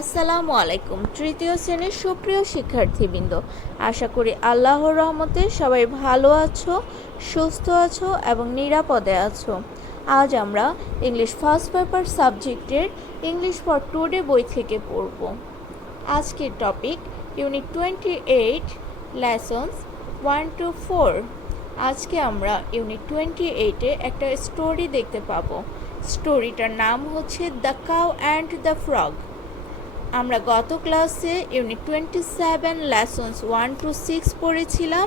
আসসালামু আলাইকুম। তৃতীয় শ্রেণীর সুপ্রিয় শিক্ষার্থীবৃন্দ, আশা করি আল্লাহর রহমতে সবাই ভালো আছো, সুস্থ আছো এবং নিরাপদে আছো। আজ আমরা ইংলিশ ফার্স্ট পেপার সাবজেক্টের ইংলিশ ফর টুডে বই থেকে পড়ব। আজকের টপিক ইউনিট 28 লেসন্স 1 to 4। আজকে আমরা ইউনিট 28-এ একটা স্টোরি দেখতে পাবো। স্টোরিটার নাম হচ্ছে the cow and the frog. আমরা গত ক্লাসে ইউনিট 27 লেসন্স 1 to 6 পড়েছিলাম।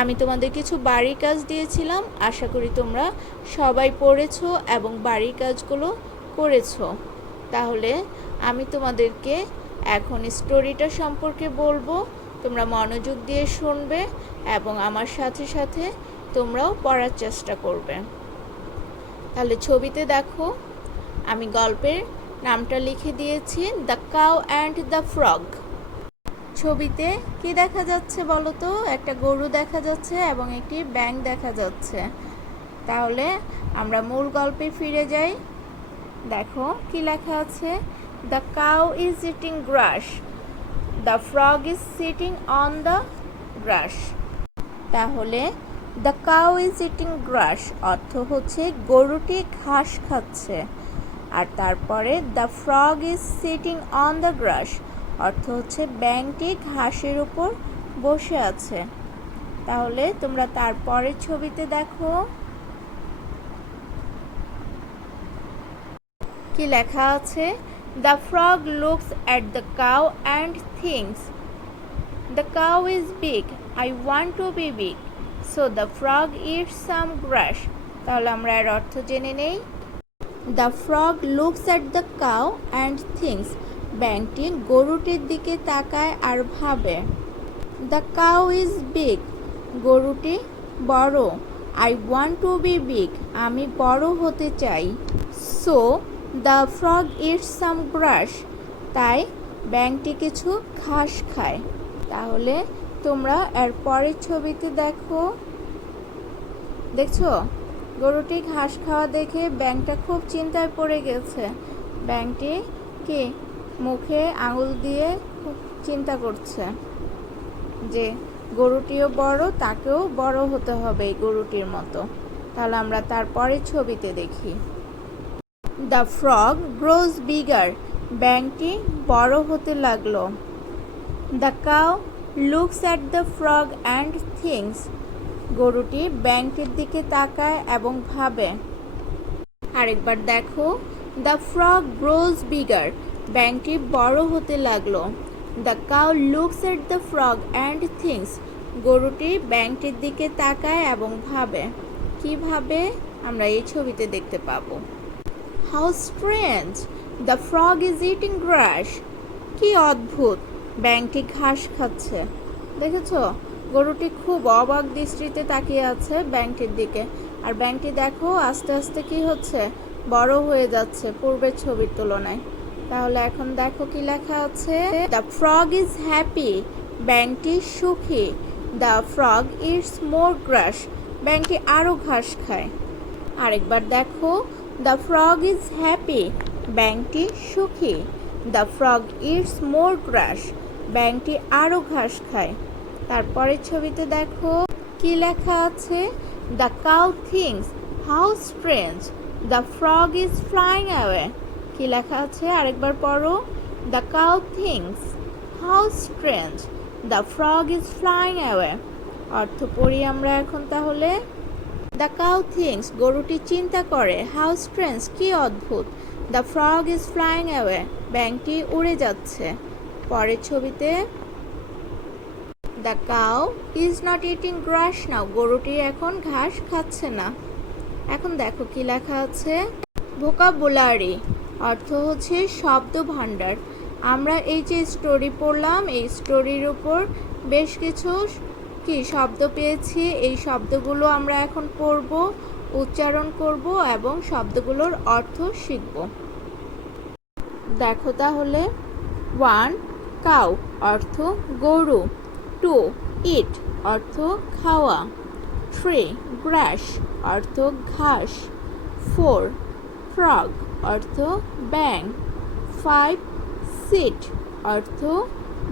আমি তোমাদের কিছু বাড়ির কাজ দিয়েছিলাম, আশা করি তোমরা সবাই পড়েছো এবং বাড়ির কাজগুলো করেছো। তাহলে আমি তোমাদেরকে এখন স্টোরিটা সম্পর্কে বলবো, তোমরা মনোযোগ দিয়ে শুনবে এবং আমার সাথে সাথে তোমরাও পড়ার চেষ্টা করবে। তাহলে ছবিতে দেখো, আমি গল্পের নামটা লিখে দিয়েছি, the cow and the frog. ছবিতে কি দেখা যাচ্ছে বলো তো? একটা গরু দেখা যাচ্ছে এবং একটি ব্যাঙ দেখা যাচ্ছে। তাহলে আমরা মূল গল্পে ফিরে যাই। দেখো কি লেখা আছে, the cow is eating grass, the frog is sitting on the grass. তাহলে the cow is eating grass অর্থ হচ্ছে গরুটি ঘাস খাচ্ছে, আর তারপরে the frog is sitting on the grass অর্থ হচ্ছে ব্যাঙটি ঘাসের উপর বসে আছে। তাহলে তোমরা তারপরের ছবিতে দেখো কি লেখা আছে, the frog looks at the cow and thinks the cow is big, I want to be big, so the frog eats some grass. তাহলে আমরা এর অর্থ জেনে নেই। The frog looks at the cow and thinks, ব্যাঙটি গরুটির দিকে তাকায় আর ভাবে। দ্য কাউ ইজ বিগ, গরুটি বড়। I want to be big, আমি বড় হতে চাই। So the frog eats some grass, তাই ব্যাঙটি কিছু ঘাস খায়। তাহলে তোমরা এর পরের ছবিতে দেখছো গরুটি ঘাস খাওয়া দেখে ব্যাঙটা খুব চিন্তায় পড়ে গেছে। ব্যাঙটি কি মুখে আঙুল দিয়ে খুব চিন্তা করছে যে গরুটিও বড়, তাকেও বড় হতে হবে এই গরুটির মতো। তাহলে আমরা তারপরের ছবিতে দেখি, দ্য ফ্রগ গ্রোজ বিগার, ব্যাঙটি বড় হতে লাগলো। The cow looks at the frog and things, গরুটি ব্যাঙটির দিকে তাকায় এবং ভাবে। আরেকবার দেখো, দ্য ফ্রগ গ্রোজ বিগার, ব্যাঙটি বড় হতে লাগলো। The cow looks at the frog and things, গরুটি ব্যাঙটির দিকে তাকায় এবং ভাবে। কি ভাবে আমরা এই ছবিতে দেখতে পাবো। How strange, the frog is eating grass, কি অদ্ভুত, ব্যাঙটি ঘাস খাচ্ছে। দেখেছো, গরুটি খুব অবাক দৃষ্টিতে তাকিয়ে আছে ব্যাঙটির দিকে, আর ব্যাঙটি দেখো আস্তে আস্তে কি হচ্ছে, বড় হয়ে যাচ্ছে পূর্বের ছবির তুলনায়। তাহলে এখন দেখো কি লেখা আছে, দ্য ফ্রগ ইজ হ্যাপি, ব্যাঙটি সুখী। দ্য ফ্রগ ইটস মোর গ্রাস, ব্যাঙটি আরও ঘাস খায়। আরেকবার দেখো, দ্য ফ্রগ ইজ হ্যাপি, ব্যাঙটি সুখী। দ্য ফ্রগ ইটস মোর গ্রাস, ব্যাঙটি আরও ঘাস খায়। তারপরের ছবিতে দেখো কি লেখা আছে, the cow things how strange, the frog is flying away. কি লেখা আছে আরেকবার পড়ো, the cow things how strange, the frog is flying away. অর্থ পড়ি আমরা এখন তাহলে। দ্য কাউ থিংস, গরুটি চিন্তা করে, হাউ স্ট্রেঞ্জ, কি অদ্ভুত, the frog is flying away, ব্যাঙটি উড়ে যাচ্ছে। পরের ছবিতে, the cow is not eating grass now, গরুটি এখন ঘাস খাচ্ছে না। এখন দেখো কি লেখা আছে, ভোকাবুলারি অর্থ হচ্ছে শব্দ ভাণ্ডার। আমরা এই যে স্টোরি পড়লাম, এই স্টোরির উপর বেশ কিছু কি শব্দ পেয়েছি। এই শব্দগুলো আমরা এখন পড়ব, উচ্চারণ করব এবং শব্দগুলোর অর্থ শিখব। দেখো তাহলে, 1 কাউ অর্থ গরু, 2 ইট অর্থ খাওয়া, 3 গ্রাস অর্থ ঘাস, 4 ফ্রগ অর্থ ব্যাঙ, 5 সিট অর্থ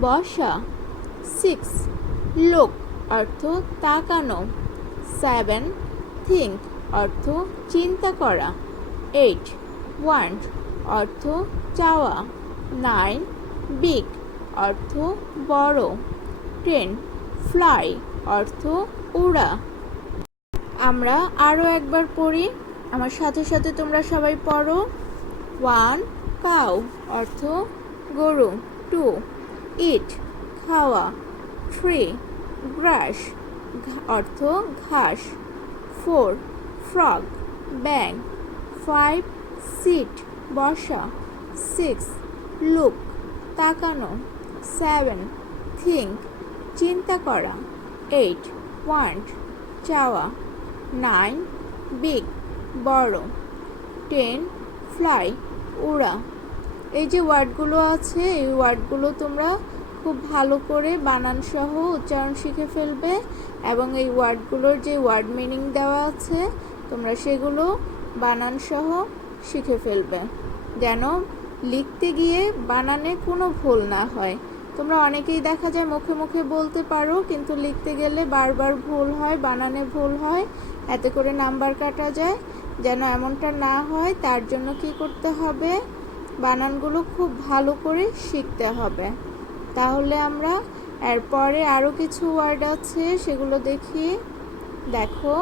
বসা। 6 লুক অর্থ তাকানো। 7 থিঙ্ক অর্থ চিন্তা করা। 8 ওয়ান্ট অর্থ চাওয়া। 9 বিগ অর্থ বড়। 10 ফ্লাই অর্থ উড়া। আমরা আরও একবার পড়ি, আমার সাথে সাথে তোমরা সবাই পড়ো। 1 কাউ অর্থ গরু। 2 ইট খাওয়া। 3 গ্রাস অর্থ ঘাস। 4 ফ্রগ ব্যাঙ। 5 সিট বসা। 6 লুক তাকানো। 7 থিঙ্ক চিন্তা করা। 8 ওয়ান্ট চাওয়া। 9 বিগ বড়। 10 ফ্লাই উড়া। এই যে ওয়ার্ডগুলো আছে, এই ওয়ার্ডগুলো তোমরা খুব ভালো করে বানান সহ উচ্চারণ শিখে ফেলবে এবং এই ওয়ার্ডগুলোর যে ওয়ার্ড মিনিং দেওয়া আছে তোমরা সেগুলো বানান সহ শিখে ফেলবে, যেন লিখতে গিয়ে বানানে কোনো ভুল না হয়। তোমরা অনেকেই দেখা যায় মুখে মুখে বলতে পারো, কিন্তু লিখতে গেলে বারবার ভুল হয়, বানানে ভুল হয়, এতে করে নাম্বার কাটা যায়। যেন এমনটা না হয় তার জন্য কি করতে হবে, বানানগুলো খুব ভালো করে শিখতে হবে। তাহলে আমরা এরপরে আরও কিছু ওয়ার্ড আছে সেগুলো দেখি। দেখো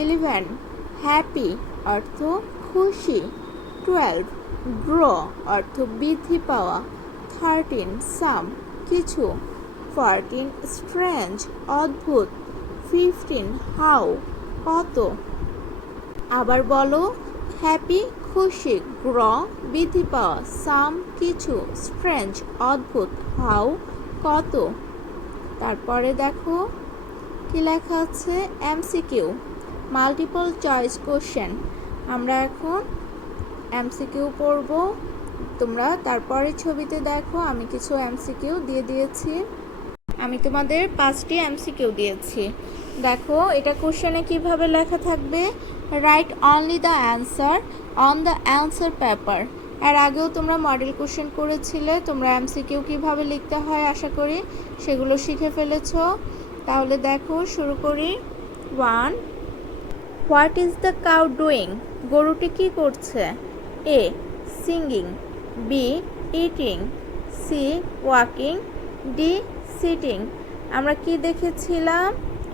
11 হ্যাপি অর্থ খুশি। 12 গ্র অর্থ বৃদ্ধি পাওয়া। 13 সাম কিছু। 14 স্ট্রেঞ্জ অদ্ভুত। 15 হাউ কত। আবার বলো, হ্যাপি খুশি, গ্র বৃদ্ধি পাওয়া, সাম কিছু, স্ট্রেঞ্জ অদ্ভুত, হাউ কত। তারপরে দেখো কি লেখা আছে, এমসিকিউ মাল্টিপল চয়েস কোশ্চেন। আমরা এখন এমসিকিউ পড়ব। তোমরা তারপরে ছবিতে দেখো আমি কিছু এমসিকিউ দিয়ে দিয়েছি। আমি তোমাদের 5টি এমসিকিউ দিয়েছি। দেখো এটা কোশ্চেনে কিভাবে লেখা থাকবে, write only the answer on the answer paper. এর আগেও তোমরা মডেল কোশ্চেন করেছিলে, তোমরা এমসিকিউ কিভাবে লিখতে হয় আশা করি সেগুলো শিখে ফেলেছো। তাহলে দেখো শুরু করি। 1 what is the cow doing, গরুটি কি করছে। A singing, B eating, C walking, D sitting. আমরা কি দেখেছিলাম,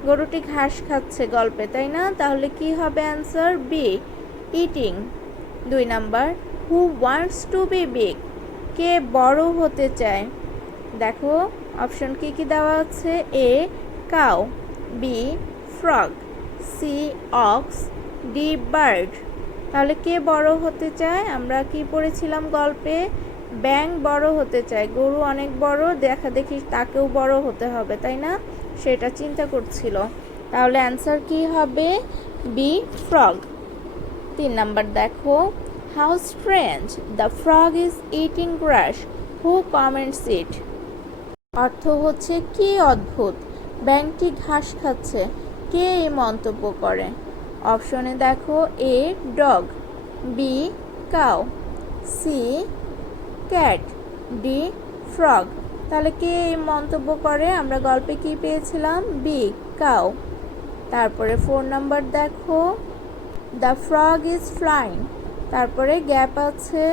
গরুটি ঘাস খাচ্ছে গল্পে, তাই না? তাহলে কি হবে answer, B eating. 2 number who wants to be big, কে বড় হতে চায়। দেখো অপশন কি কি দেওয়া আছে, A cow, B frog, C ox, D bird. তাহলে কে বড় হতে চায়, আমরা কি পড়েছিলাম গল্পে, ব্যাঙ বড় হতে চায়, গরু অনেক বড়, দেখা দেখি তাকেও বড় হতে হবে, তাই না? সেটা চিন্তা করছিল। তাহলে অ্যান্সার কি হবে, বি ফ্রগ। 3 নাম্বার দেখো, how strange the frog is eating grass, who comments it. অর্থ হচ্ছে কি অদ্ভুত, ব্যাঙটি ঘাস খাচ্ছে, কে এই মন্তব্য করে। অপশনে দেখো, A dog, B cow, C cat, D frog. তাহলে কে এই মন্তব্য করে, আমরা গল্পে কি পেয়েছিলাম, বি কাউ। তারপরে 4 নাম্বার দেখো, দ্য ফ্রগ ইজ ফ্লাইং, তারপরে গ্যাপ আছে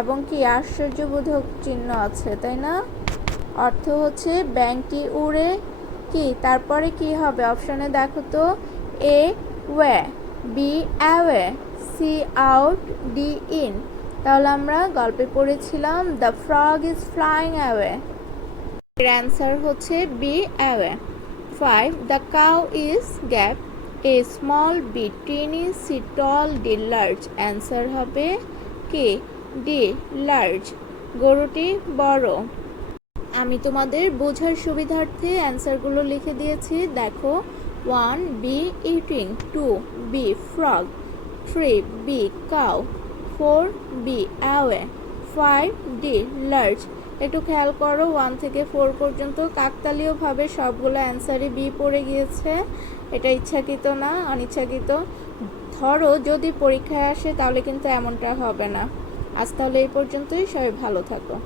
এবং কি আশ্চর্যবোধক চিহ্ন আছে, তাই না? অর্থ হচ্ছে ব্যাঙটি উড়ে কি, তারপরে কি হবে অপশনে দেখো তো, A way, B away, C out, D in. তাহলে আমরা গল্পে পড়েছিলাম the frog is flying away, এর অ্যান্সার হচ্ছে B away. 5 the cow is gap, A small, B tiny, C tall, D large. Answer হবে কি, ডি লার্জ, গরুটি বড়। আমি তোমাদের বোঝার সুবিধার্থে অ্যান্সারগুলো লিখে দিয়েছি। দেখো 1 B eating, 2 B frog, 3 B cow, 4 B away, 5 D large. একটু খেয়াল করো 1 থেকে 4 পর্যন্ত কাকতালীয়ভাবে সবগুলো অ্যান্সারই বি পড়ে গিয়েছে। এটা ইচ্ছাকৃত না, অনিচ্ছাকৃত। ধরো যদি পরীক্ষায় আসে তাহলে কিন্তু এমনটা হবে না। আজ তাহলে এই পর্যন্তই, সবাই ভালো থাকো।